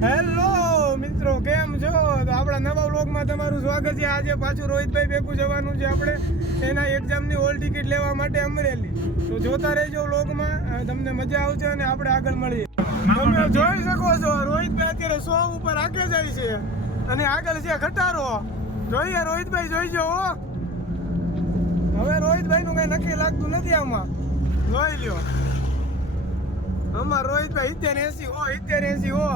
Hello મિત્રો, કેમ છો? તો આપણા નવા વ્લોગમાં તમારું સ્વાગત છે. આજે પાછું રોહિતભાઈ ભેગું જવાનું છે આપણે એના એક્ઝામની હોલ ટિકિટ લેવા માટે અમરેલી. તો જોતા રહેજો વ્લોગમાં, તમને મજા આવશે અને આપણે આગળ મળીએ. તમે જોઈ શકો છો રોહિતભાઈ અત્યારે 100 ઉપર આગળ જાય છે અને આગળ છે ખટારો. જોઈએ રોહિતભાઈ, જોઈજો હો. હવે રોહિતભાઈ નું કઈ નક્કી લાગતું નથી આમાં. જોઈ લ્યો અમાર રોહિતભાઈ 70-80 હો.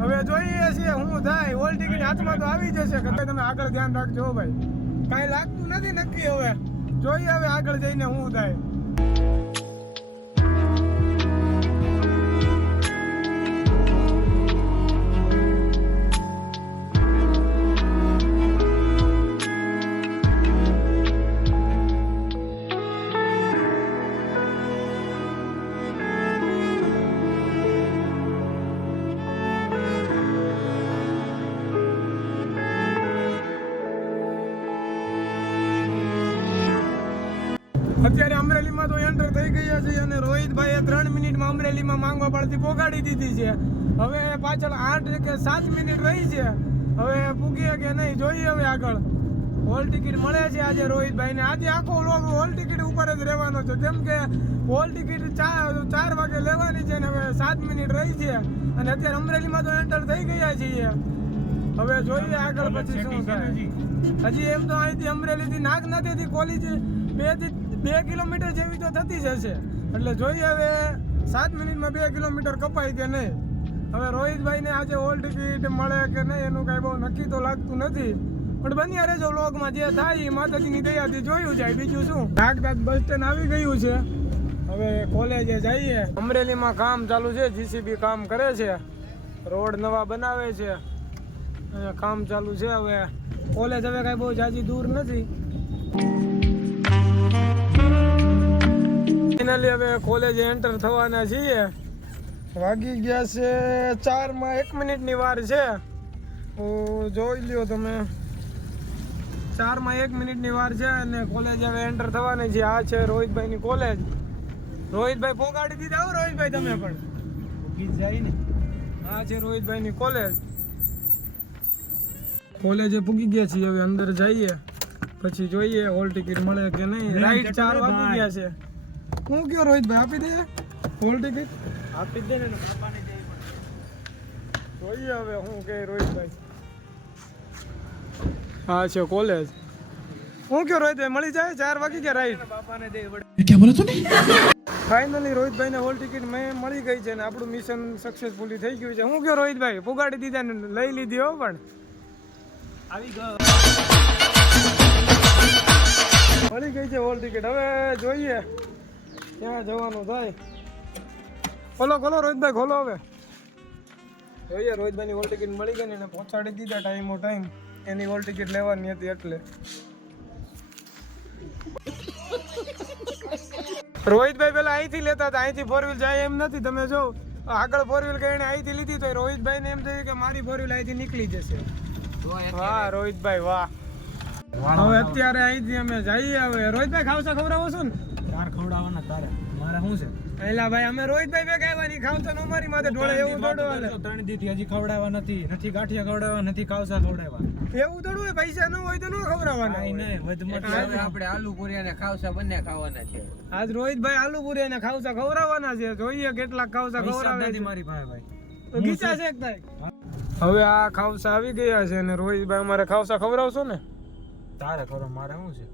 હવે જોઈએ છીએ શું થાય. હોલ ટિકિટ હાથમાં તો આવી જશે. તમે આગળ ધ્યાન રાખજો ભાઈ, કાંઈ લાગતું નથી નક્કી. હવે જોઈએ હવે આગળ જઈને શું થાય. અત્યારે અમરેલીમાં તો એન્ટર થઈ ગયા છે અને રોહિતભાઈએ 3 મિનિટમાં અમરેલીમાં માંગવા પડતી પોગાડી દીધી છે. હવે પાછળ 8 કે 7 મિનિટ રહી છે. હવે પૂગીએ કે નહીં જોઈએ હવે આગળ. હોલ ટિકિટ મળે છે આજે રોહિતભાઈને. આજે આખો વ્લોગ હોલ ટિકિટ ઉપર જ રહેવાનો છે, કેમ કે હોલ ટિકિટ 4 વાગે લેવાની છે ને હવે 7 મિનિટ રહી છે અને અત્યારે અમરેલીમાં તો એન્ટર થઈ ગયા છીએ. હવે જોઈએ આગળ પછી શું થાય. હજી એમ તો અહીંથી અમરેલીથી નાગનાથેથી કોલેજ 2 કિલોમીટર જેવી તો થતી જ હશે. એટલે જોઈએ હવે 7 મિનિટમાં 2 કિલોમીટર કપાય કે નહીં. હવે રોહિતભાઈને આજે હોલ ટિકિટ મળે કે નહીં એનું કાંઈ બહુ નક્કી તો લાગતું નથી, પણ બન્યા રહેજો વ્લોગમાં. જે થાય એ માતાજીની દયાથી જોયું જાય, બીજું શું. નાગનાથ બસ સ્ટેન્ડ આવી ગયું છે. હવે કોલેજે જઈએ. અમરેલીમાં કામ ચાલુ છે, જીસીબી કામ કરે છે, રોડ નવા બનાવે છે, કામ ચાલુ છે. હવે કોલેજ હવે કાંઈ બહુ જાજી દૂર નથી. ફાઇનલી હવે કોલેજ એન્ટર થવાના છીએ. વાગી ગયા છે 4 માં 1 મિનિટની વાર છે. જોઈ લ્યો તમે, 4 માં 1 મિનિટની વાર છે અને કોલેજ હવે એન્ટર થવાની છે. આ છે રોહિતભાઈની કોલેજ. રોહિતભાઈ પોગાડી દીધા હો રોહિતભાઈ, તમે પણ પૂગી જાય ને. આ છે રોહિતભાઈની કોલેજ. કોલેજે પૂગી ગયા છીએ. હવે અંદર જઈએ પછી જોઈએ હોલ ટિકિટ મળે કે નહીં. રાઈટ 4 વાગી ગયા છે. હું કયો રોહિતભાઈ, આપી દે હોલ ટિકિટ? આપી દે ને, બાપાને દે. જોઈએ હવે હું કે રોહિતભાઈ. હા છે કોલેજ. હું કયો રોહિતભાઈ, મળી જાય? 4 વાગી ગયા રાઈટ. બાપાને દે. ક્યાં બોલો તું? ફાઇનલી રોહિતભાઈને હોલ ટિકિટ મળી ગઈ છે ને આપણું મિશન સક્સેસફુલી થઈ ગયું છે. હું કયો રોહિતભાઈ, પુગાડી દીધા ને લઈ લીધી હો. પણ આવી ગયો, મળી ગઈ છે હોલ ટિકિટ. હવે જોઈએ ક્યાં જવાનું થાય. ખોલો રોહિતભાઈ, ખોલો. હવે જોઈએ રોહિતભાઈની હોલ ટિકિટ મળી ગઈ ને એને પહોંચાડી દીધા ટાઈમો ટાઈમ. એની હોલ ટિકિટ લેવાની હતી એટલે. રોહિતભાઈ પેલા અહીંથી લેતા હતા, અહીંથી 4 વ્હીલ જાય એમ નથી. તમે જો આગળ 4 વ્હીલ કહીને અહીંથી લીધી તો રોહિતભાઈને એમ થયું કે મારી 4 વ્હીલ અહીંથી નીકળી જશે. વાહ રોહિતભાઈ વાહ. હવે અત્યારે અહીંથી અમે જઈએ. હવે રોહિતભાઈ ખાવસા ખવડાવો છો ને? તાર ખવડાવવાના તારે, મારે શું છે? એલા ભાઈ, અમે રોહિતભાઈ ભેગા આવ્યા, ખાવસા નો મારી માથે ઢોળે એવું થોડું હાલે. 3 દીથી હજી ખવડાવવા નથી ગાંઠિયા ખવડાવવા નથી, ખાવસા ખવડાવવા. એવું થોડું હોય, પૈસા ન હોય તો ન ખવડાવવાના. નહીં વધમાં આપણે આલુ પૂરી અને ખાવસા બંને ખાવાના છે. આજ રોહિતભાઈ આલુ પૂરી અને ખાવસા ખવડાવવાના છે. જોઈએ કેટલા ખાવસા ખવડાવે મારી ભાઈ ભાઈ. તો ગીચા છે ભાઈ. હવે આ ખાવસા આવી ગયા છે અને રોહિતભાઈ અમારે ખાવસા ખવડાવશો ને? તારે ખરો, મારે શું છે?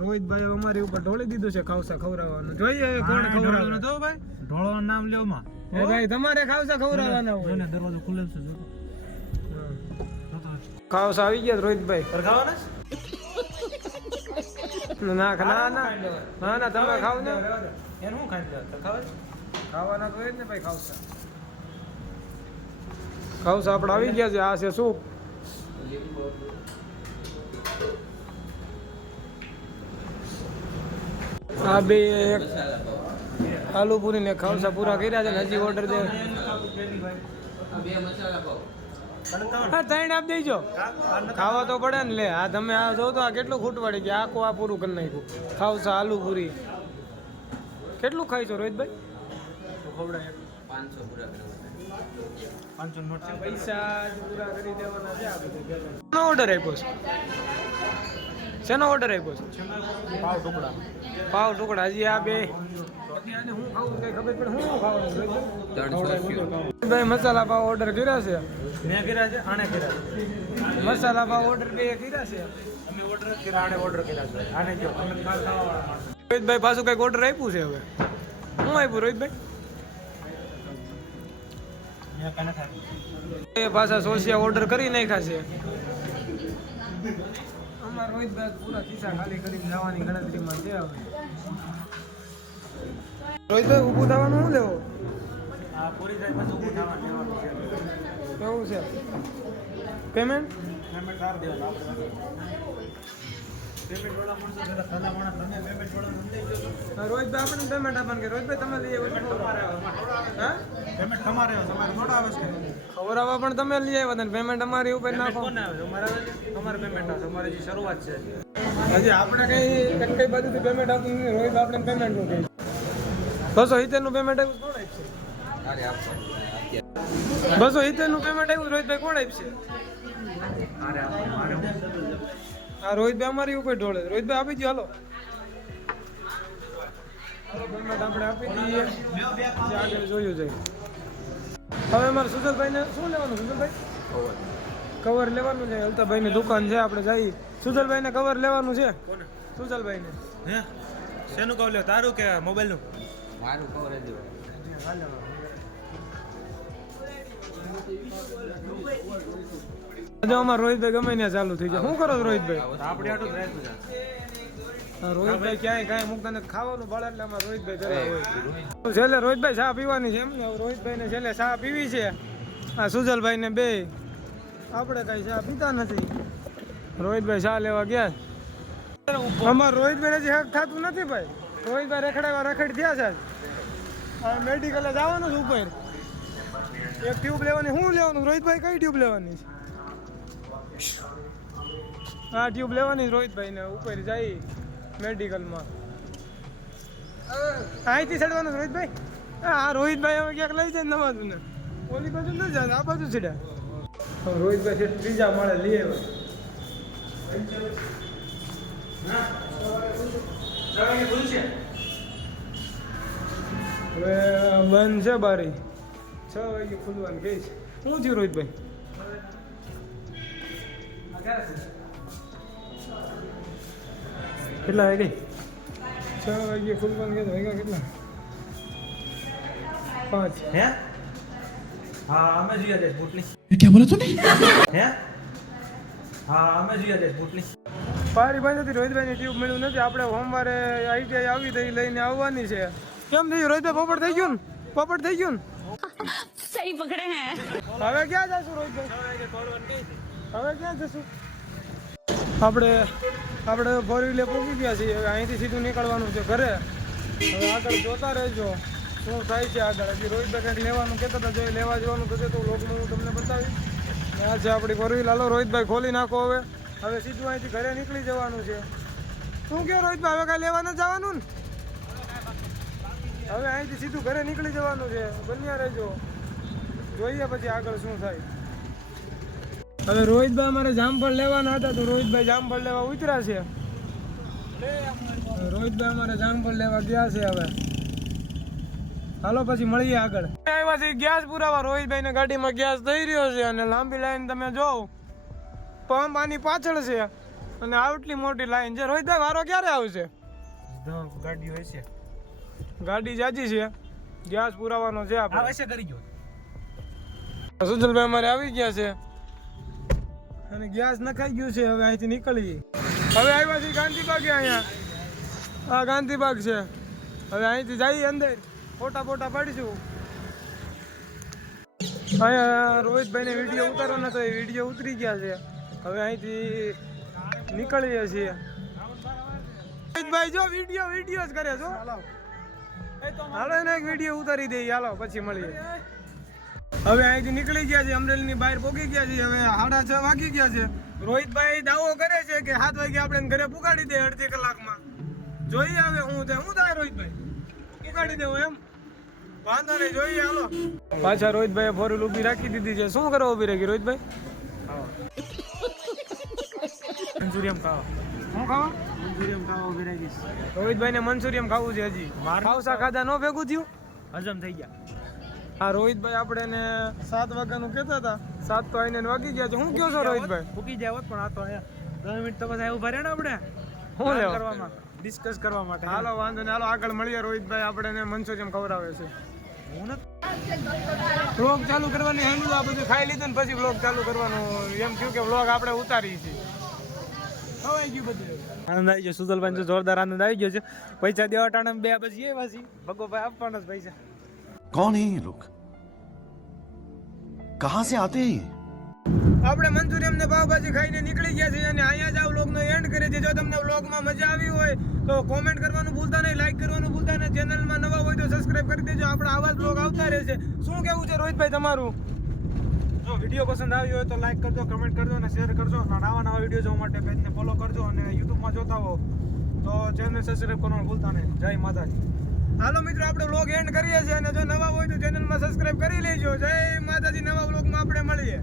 રોહિતભાઈ અમારી ઉપર ઢોળી દીધું છે ખાવસા ખવડાવવાનું. જોઈએ હવે કોણ ખવડાવે. તો ભાઈ ઢોળવાનું નામ લ્યો માં. એ ભાઈ તમારે ખાવસા ખવડાવવાના હોય ને. દરવાજો ખુલે છે જો. ખાવસા આવી ગયા રોહિતભાઈ. પર ખાવાના? ના તમે ખાવ ને. એને હું ખાઈ લે ખાવાના તો એ જ ને ભાઈ. ખાવસા આપણે આવી ગયા છે. આ છે સૂપ. આ બે આલુ પૂરી ને ખાવસા પૂરા કર્યા છે ને હજી ઓર્ડર દે. હા 3 આપ દેજો. ખાવા તો પડે ને. લે આ તમે આ જો તો આ કેટલું ખૂટવાડી ગયા. આખું આ પૂરું કરી નાખ્યું. ખાવસા આલુ પૂરી કેટલું ખાઈ છો રોહિતભાઈ? 500 પૂરા. 500 નોટ છે, પૈસા પૂરા કરી દેવાના છે. આ બધું શેનો ઓર્ડર આપ્યો છે? શેનો ઓર્ડર આપ્યો છે? પાવ ટુકડા. હજી આ બે હું ખાવું કઈ ખબર પડે હું ખાવાનું? ભાઈ મસાલા પાવ ઓર્ડર કર્યા છે. મેં કર્યા છે, આને કર્યા છે. મસાલા પાવ ઓર્ડર બે કર્યા છે. અમે ઓર્ડર કર્યા, આને ઓર્ડર કર્યા છે. આને જો અમે કાલ ખાવાવાળા. રોહિતભાઈ પાછું કઈક ઓર્ડર આપ્યું છે. હવે શું આપ્યું રોહિતભાઈ? એ પાછા સોસિયા ઓર્ડર કરી નાખ્યા છે. અમારા રોહિતભાઈ પૂરા ખિસ્સા ખાલી કરીને જવાની ગણતરીમાં છે. હવે રોહિતભાઈ ઊભું થવાનું શું લેવો? હા, પૂરી થાય પછી ઊભું થવાનું છે. કેવું છે પેમેન્ટ? પેમેન્ટ સાર દેવાનું આપણે. પેમેન્ટ વાળા માણસો પેલા સાદા માણસ તમે પેમેન્ટ વાળા સમજાઈ ગયો. રોહિતભાઈ આપણને પેમેન્ટ આપવાનું કે રોહિતભાઈ તમે લઈ આવ્યો તમારે આવે. હા, પેમેન્ટ તમારે આવે, તમારે મોડો આવે છે. ખવડાવવા પણ તમે લઈ આવ્યા ને પેમેન્ટ અમારી ઉપર નાખો. કોને આવે? તમારે પેમેન્ટ આવે. તમારી જે શરૂઆત છે હજી આપણે કઈ બાજુથી પેમેન્ટ આપતું નથી. રોહિત આપણે પેમેન્ટ નું કહે 270 નું પેમેન્ટ આવ્યું કોણ આપશે? 270 નું પેમેન્ટ આવ્યું રોહિતભાઈ કોણ આપશે? હા, રોહિતભાઈ અમારી ઉપર ઢોળે. રોહિતભાઈ આપી દો. હાલો પેમેન્ટ આપણે આપી દઈએ. આગળ જોયું જાય. હવે અમારે સુજલભાઈ ને શું લેવાનું? સુજલભાઈ કવર લેવાનું છે. અલ્તાભાઈ ની દુકાન છે, આપણે જઈએ. સુજલભાઈ ને કવર લેવાનું છે. કોને? સુજલભાઈ ને. હે શેનું કવર લે? તારું કે મોબાઈલ નું? મારું કવર જ જો અમાર રોહિતભાઈ ગમે ત્યાં ચાલુ થઈ જાય. શું કરો રોહિતભાઈ? આપણે આટલું જ રાખ્યું છે. રોહિતભાઈ ક્યાંય કાંઈ મૂકતા નથી. ખાવાનું ભાડે એટલે અમારે રોહિતભાઈ કરે હોય. છેલ્લે રોહિતભાઈ ચા પીવાની છે એમ ને? રોહિતભાઈ ને છેલ્લે ચા પીવી છે. આ સુજલભાઈ ને બે. આપણે કઈ ચા પીતા નથી. રોહિતભાઈ ચા લેવા ગયા. અમારે રોહિતભાઈ હજી હક થતું નથી ભાઈ. રોહિતભાઈ રખડ થયા છે. મેડિકલે જવાનું છે ઉપર. એક ટ્યુબ લેવાની. શું લેવાનું રોહિતભાઈ? કઈ ટ્યુબ લેવાની છે? હા, ટ્યુબ લેવાની રોહિતભાઈ ને ઉપર જાય મેડિકલમાં. અહીંથી ચડવાનું રોહિતભાઈ. હા, રોહિતભાઈ હવે ક્યાંક લઈ જાય નવાજુ ને. ઓલી બાજુ ન જાય, આ બાજુ ચડ્યા. રોહિતભાઈ છે ત્રીજા માળે લઈ આવ્યા. હવે બંધ છે બારી. 6 વાગે ખુલવાનું કહે છે. શું થયું રોહિતભાઈ? કેટલા વાગે? 6 વાગે ખુલવાનું કહે. વાગ્યા કેટલા? 5. હે? હા, અમે જોયા છે બુટલી. क्या बोला तूने? હે? હા, અમે જોયા છે બુટલી. પારી ભાઈ નથી. રોહિતભાઈ ની ટ્યુબ મળ્યું નથી. આપણે સોમવારે આઈટીઆઈ આવી તો લઈને આવવાની છે. કેમ થયું રોહિતભાઈ? પોપટ થઈ ગયું ને? પોપટ થઈ ગયું ને? सही पकड़े हैं. હવે ક્યાં જશું રોહિતભાઈ? હવે ક્યાં જશું? આપણે 4 વ્હીલર પહોંચી ગયા છીએ. હવે અહીંથી સીધું નીકળવાનું છે ઘરે. હવે આગળ જોતા રહેજો શું થાય છે આગળ. હજી રોહિતભાઈ કંઈક લેવાનું કહેતા હતા. જો લેવા જવાનું થશે તો લોકમાં હું તમને બતાવીશ. આ છે આપણી 4 વ્હીલ. હાલો રોહિતભાઈ ખોલી નાખો. હવે સીધું અહીંથી ઘરે નીકળી જવાનું છે. શું કહો રોહિતભાઈ? હવે કાંઈ લેવા ન જવાનું ને? હવે અહીંથી સીધું ઘરે નીકળી જવાનું છે. બન્યા રહેજો, જોઈએ પછી આગળ શું થાય. હવે રોહિતભાઈ અમારે જામફળ લેવાના હતા તો રોહિતભાઈ જામફળ લેવા ઉતર્યા છે. રોહિતભાઈ અમારે જામફળ લેવા ગયા છે. હવે હાલો પછી મળીએ આગળ. આવ્યા છે ગેસ પુરાવા. રોહિતભાઈ ને ગાડીમાં ગેસ થઈ રહ્યો છે અને લાંબી લાઈન તમે જોવો. પંપ આની પાછળ છે અને આટલી મોટી લાઈન છે. રોહિતભાઈ વારો ક્યારે આવશે? ગાડી હોય છે. ગાડી જાજી છે. ગેસ પુરાવાનો છે. આપણે આવશે કરી ગયો. સુજલભાઈ અમારે આવી ગયા છે અને ગેસ નખાઈ ગયું છે. હવે અહીંથી નીકળીએ. હવે આવ્યા છે ગાંધીબાગ. અહીંયા આ ગાંધીબાગ છે. હવે અહીંથી જઈએ અંદર. ફોટા પાડીશું. અહીંયા રોહિતભાઈને વિડીયો ઉતારવાનો હતો. એ વિડીયો ઉતરી ગયા છે. હવે અહીંથી નીકળીએ છીએ. રોહિતભાઈ જો વિડીયો જ કરે છો. હાલો એને એક વિડીયો ઉતારી દઈએ. હાલો પછી મળીએ. હવે અહીંથી નીકળી ગયા છે. અમરેલીની બહાર પહોંચી ગયા છે. હવે 6:30 વાગી ગયા છે. રોહિતભાઈ દાવો કરે છે કે 7 વાગે આપણે ઘરે પુગાડી દે અડધી કલાકમાં. જોઈએ હવે શું થાય રોહિતભાઈ? પુગાડી દેવું એમ? વાંધો નહીં, જોઈએ હાલો. પાછા રોહિતભાઈ ફોર વ્હીલ ઊભી રાખી દીધી છે. શું કરવા ઊભી રાખી રોહિતભાઈ? મંચુરિયમ ખાવા. શું ખાવા? મંચુરિયમ ખાવા ઊભી રાખી. રોહિતભાઈ ને મંચુરિયમ ખાવું છે હજી. ખાવસા ખાધા નો ભેગું થયું, હજમ થઈ ગયા. હા રોહિતભાઈ, આપણે ને 7 વાગ્યાનું કહેતા હતા, 7 તો આઈને વાગી ગયા છે. શું કહો છો રોહિતભાઈ? ફૂકી જાય હોત પણ આ તો અહીંયા 10 મિનિટ તો બધા ઉભા રહ્યા ને આપણે શું લેવા? કરવામાં, ડિસ્કસ કરવા માટે. હાલો વાંધો નહીં, હાલો આગળ મળીએ. રોહિતભાઈ આપણે ને મંચુરિયમ ખવડાવે છે. હું નથી વ્લોગ ચાલુ કરવાની હેન્ડલ આ બધું ખાઈ લીધું ને પછી વ્લોગ ચાલુ કરવાનું એમ થયું કે વ્લોગ આપણે ઉતારી છે. ખવાઈ ગયું બધું. આનંદ આવી ગયો, સુધલભાઈ જોરદાર આનંદ આવી ગયો છે. પૈસા દેવા ટાણે 2 પછી એ વાસી ભગોભાઈ આપવાના જ પૈસા. कौन है ये लोग कहां से आते हैं ये આપણે મંચુરિયમ ને પાવભાજી ખાઈને નીકળી ગયા છીએ અને અહીંયા જ આ વ્લોગનો એન્ડ કરીએ છીએ. જો તમને વ્લોગમાં મજા આવી હોય તો કોમેન્ટ કરવાનું ભૂલતા નહીં, લાઈક કરવાનું ભૂલતા નહીં, ચેનલમાં નવા હોય તો સબસ્ક્રાઇબ કરી દેજો. આપણે આવા જ વ્લોગ આવતા રહેશે. શું કેવું છે રોહિતભાઈ તમારું? જો વિડીયો પસંદ આવ્યો હોય તો લાઈક કરજો, કમેન્ટ કરજો અને શેર કરજો. નવા વિડીયો જોવા માટે પેજને ફોલો કરજો અને યુટ્યુબમાં જોતા હો તો ચેનલ સબસ્ક્રાઇબ કરવાનું ભૂલતા નહીં. જય માતાજી. હાલો મિત્રો, આપણે વ્લોગ એન્ડ કરીએ છીએ અને જો નવા હોય તો ચેનલમાં સબસ્ક્રાઇબ કરી લેજો. જય માતાજી. નવા વ્લોગમાં આપણે મળીએ.